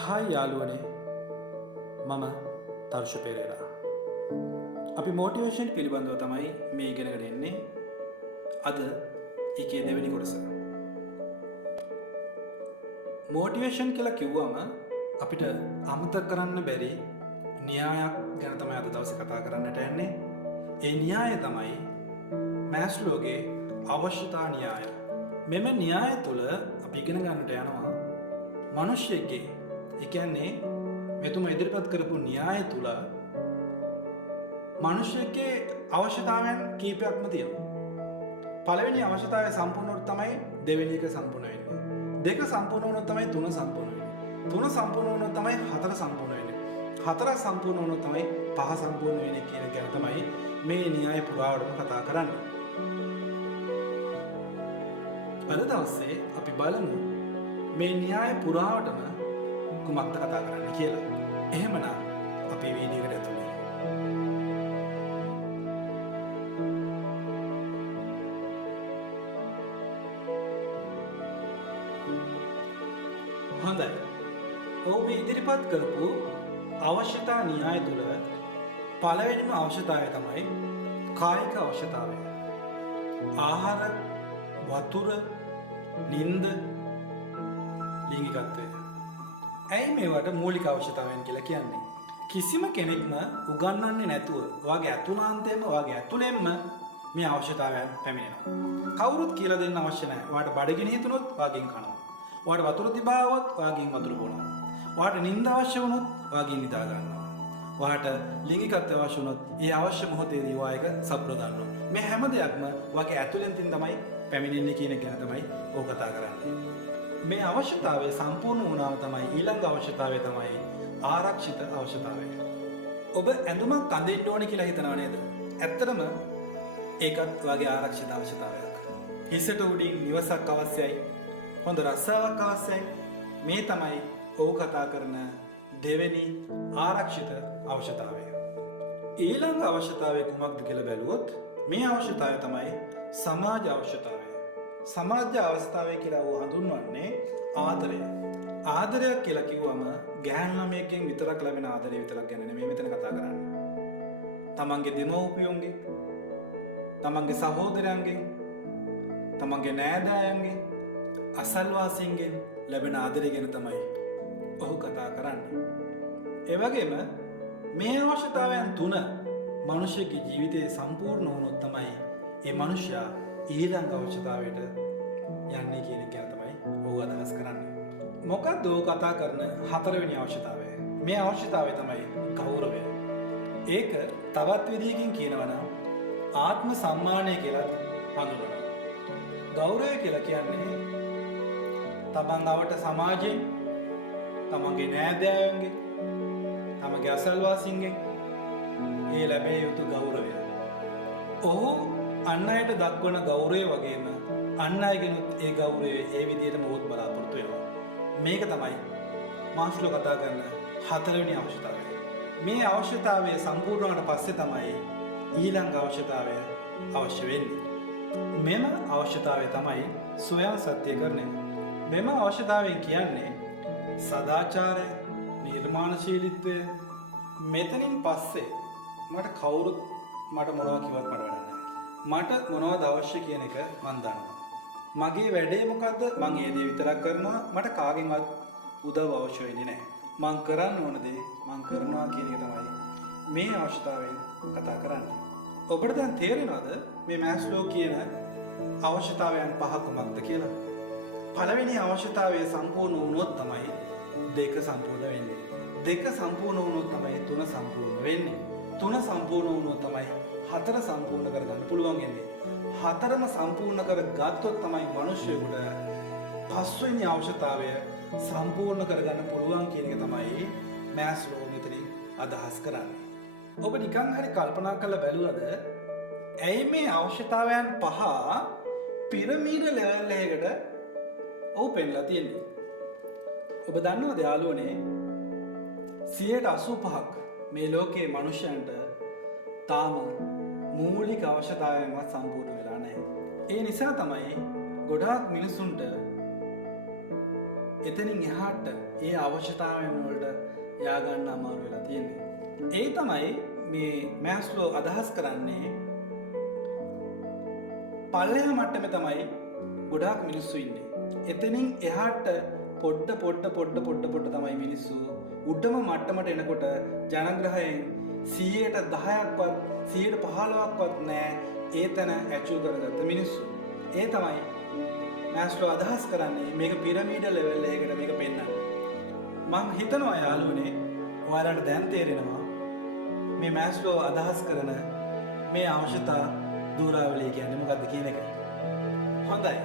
Hi යාළුවනේ මම තර්ෂ පෙරේරා. අපි මොටිවේෂන් පිළිබඳව තමයි මේ ඉගෙනගෙන එන්නේ. අද ඒකේ දෙවෙනි කොටස. මොටිවේෂන් කියලා කිව්වම අපිට අමතක කරන්න බැරි න්‍යායක් ගැන තමයි අද දවසේ කතා කරන්නට යන්නේ. ඒ න්‍යාය තමයි මෑස්ලෝගේ අවශ්‍යතා න්‍යාය. මෙම න්‍යාය තුළ අපි ඉගෙන ගන්නට යනවා මිනිස්සෙක්ගේ ඒ කියන්නේ මෙතුම ඉදිරිපත් කරපු න්‍යාය තුළ මිනිස්සෙක්ගේ අවශ්‍යතාවයන් කීපයක්ම තියෙනවා. පළවෙනි අවශ්‍යතාවය සම්පූර්ණ වුණොත් තමයි දෙවෙනි එක සම්පූර්ණ වෙන්නේ. දෙක සම්පූර්ණ වුණොත් තමයි තුන සම්පූර්ණ වෙන්නේ. තුන සම්පූර්ණ වුණොත් තමයි හතර සම්පූර්ණ වෙන්නේ. හතර සම්පූර්ණ වුණොත් තමයි පහ සම්පූර්ණ වෙන්නේ කියන එක ගැන තමයි මේ න්‍යාය පුරාවටම කතා කරන්නේ. අද දවසේ අපි බලමු මේ න්‍යාය පුරාවටම කුමක්ද කතා කරන්න කියලා. එහෙමනම් අපි වීඩියෝ එකට ඇතුළේ. හොඳයි. ඔබ ඉදිරිපත් කරපු අවශ්‍යතා න්‍යාය තුළ පළවෙනිම අවශ්‍යතාවය තමයි කායික අවශ්‍යතාවය. ආහාර, වතුර, නිින්ද, ලිංගිකත්වය. ඇයි මේවට මූලික අවශ්‍යතාවයන් කියලා කියන්නේ? කිසිම කෙනෙක්ම උගන්වන්නේ නැතුව ඔයාගේ අතුලාන්තයෙන්ම ඔයාගේ ඇතුළෙන්ම මේ අවශ්‍යතාවයන් පැමිණෙනවා. කවුරුත් කියලා දෙන්න අවශ්‍ය නැහැ. ඔයාට බඩගිනි හිතුනොත් ඔයාගෙන් කනවා. ඔයාට වතුර තිබාවොත් ඔයාගෙන් වතුර බොනවා. ඔයාට නිින්ද අවශ්‍ය වුණොත් ඔයාගෙන් නිදා ගන්නවා. ඔයාට ලිංගිකත්වය අවශ්‍ය වුණොත් ඒ අවශ්‍ය මොහොතේදී ඔයා ඒක සපුර ගන්නවා. මේ හැම දෙයක්ම ඔයාගේ ඇතුළෙන් තමයි පැමිණෙන්නේ කියන එක ගැන තමයි ඕක කතා කරන්නේ. මේ අවශ්‍යතාවය සම්පූර්ණ වුණාම තමයි ඊළඟ අවශ්‍යතාවය තමයි ආරක්ෂිත අවශ්‍යතාවය. ඔබ ඇඳුමක් අඳින්න ඕනේ කියලා හිතනවා නේද? ඇත්තටම ඒකත් ඔයාගේ ආරක්ෂිත අවශ්‍යතාවයක්. හිසට උඩින් නිවසක් අවශ්‍යයි. හොඳ රස්සාවක් අවශ්‍යයි. මේ තමයි ඔව් කතා කරන දෙවෙනි ආරක්ෂිත අවශ්‍යතාවය. ඊළඟ අවශ්‍යතාවය කුමක්ද කියලා බැලුවොත් මේ අවශ්‍යතාවය තමයි සමාජ අවශ්‍යතාවය. සමාජ අවස්ථාවය කියලා හඳුන්වන්නේ ආදරය. ආදරයක් කියලා කිව්වම ගැහැණු ළමයෙක්ගෙන් විතරක් ලැබෙන ආදරය විතරක් ගැන නෙමෙයි මෙතන කතා කරන්නේ. තමන්ගේ දෙමව්පියන්ගෙන්, තමන්ගේ සහෝදරයන්ගෙන්, තමන්ගේ නෑදෑයන්ගෙන්, අසල්වාසීන්ගෙන් ලැබෙන ආදරය ගැන තමයි ඔහු කතා කරන්නේ. ඒ වගේම මේ අවශ්‍යතාවයන් තුන මිනිසෙකුගේ ජීවිතයේ සම්පූර්ණ වුණොත් තමයි ඒ මිනිසයා ඊළඟ අවශ්‍යතාවයට යන්නේ කියන එක ගැන තමයි ඔහු අදහස් කරන්නේ. මොකක්ද ඔහු කතා කරන හතරවෙනි අවශ්‍යතාවය? මේ අවශ්‍යතාවය තමයි ගෞරවය. ඒක තවත් විදිහකින් කියනවා නම් ආත්ම සම්මානය කියලා හඳුන්වනවා. ගෞරවය කියලා කියන්නේ තමන් අවට සමාජයෙන්, තමන්ගේ නෑදෑයන්ගෙන්, තමන්ගේ අසල්වාසීන්ගෙන් ඒ ලැබිය යුතු ගෞරවය. ඔහු අන් අයට දක්වන ගෞරවය වගේම අන් අයගෙනුත් ඒ ගෞරවය ඒ විදිහටම ඔහුත් බලාපොරොත්තු වෙනවා. මේක තමයි මාස්ලෝ කතා කරන හතරවෙනි අවශ්‍යතාවය. මේ අවශ්‍යතාවය සම්පූර්ණ වුණාට පස්සේ තමයි ඊළඟ අවශ්‍යතාවය අවශ්‍ය වෙන්නේ. මෙම අවශ්‍යතාවය තමයි ස්වයං සත්‍යීකරණය. මෙම අවශ්‍යතාවයෙන් කියන්නේ සදාචාරය, නිර්මාණශීලීත්වය. මෙතනින් පස්සේ මට කවුරුත් මට මොනවා කිව්වත් මට වැඩක් නැහැ. මට මොනවද අවශ්‍ය කියන එක මන් දන්නවා. මගේ වැඩේ මොකද්ද? මං ඒ දේ විතරක් කරනවා. මට කාගෙන්වත් උදව් අවශ්‍ය වෙන්නේ නැහැ. මං කරන්න ඕන දේ මං කරනවා කියන එක තමයි මේ අවශ්‍යතාවයෙන් කතා කරන්නේ. ඔබට දැන් තේරෙනවද මේ මෑස්ලෝ කියන අවශ්‍යතාවයන් පහ කුමක්ද කියලා? පළවෙනි අවශ්‍යතාවය සම්පූර්ණ වුණොත් තමයි දෙක සම්පූර්ණ වෙන්නේ. දෙක සම්පූර්ණ වුණොත් තමයි තුන සම්පූර්ණ වෙන්නේ. තුන සම්පූර්ණ වුණොත් තමයි හතර සම්පූර්ණ කරගන්න පුළුවන් වෙන්නේ. හතරම සම්පූර්ණ කරගත්තොත් තමයි මිනිස්සුන්ට පස්වෙනි අවශ්‍යතාවය සම්පූර්ණ කරගන්න පුළුවන් කියන එක තමයි මෑස්ලෝ මෙතනින් අදහස් කරන්නේ. ඔබ නිකන් හරි කල්පනා කරලා බැලුවද ඇයි මේ අවශ්‍යතාවයන් පහ පිරමීඩ ලෙවල් එකකට ඔව් පෙන්නලා තියෙන්නේ? ඔබ දන්නවද යාළුවනේ 85% මේ ලෝකයේ මිනිසයන්ට තාම මූලික අවශ්‍යතාවයන්වත් සම්පූර්ණ වෙලා නැහැ. ඒ නිසා තමයි ගොඩාක් මිනිසුන්ට එතනින් එහාට ඒ අවශ්‍යතාවයන් වලට යා ගන්න අමාරු වෙලා තියෙන්නේ. ඒ තමයි මේ මෑස්ලෝ අදහස් කරන්නේ පල්ලෙහා මට්ටමේ තමයි ගොඩාක් මිනිස්සු ඉන්නේ. එතනින් එහාට පොඩ්ඩ තමයි මිනිස්සු උඩම මට්ටමට එනකොට ජනග්‍රහයෙන් 10%ක්වත් 15%ක්වත් නෑ ඒ තැන ඇචුව් කරගත්ත මිනිස්සු. ඒ තමයි මෑස්ලෝ අදහස් කරන්නේ මේක පිරමීඩ ලෙවල් එකකට මේක පෙන්නන්න. මම හිතනවා යාළුවනේ ඔයාලට දැන් තේරෙනවා මේ මෑස්ලෝ අදහස් කරන මේ අවශ්‍යතා දූරාවලිය කියන්නේ මොකක්ද කියන එක. හොඳයි.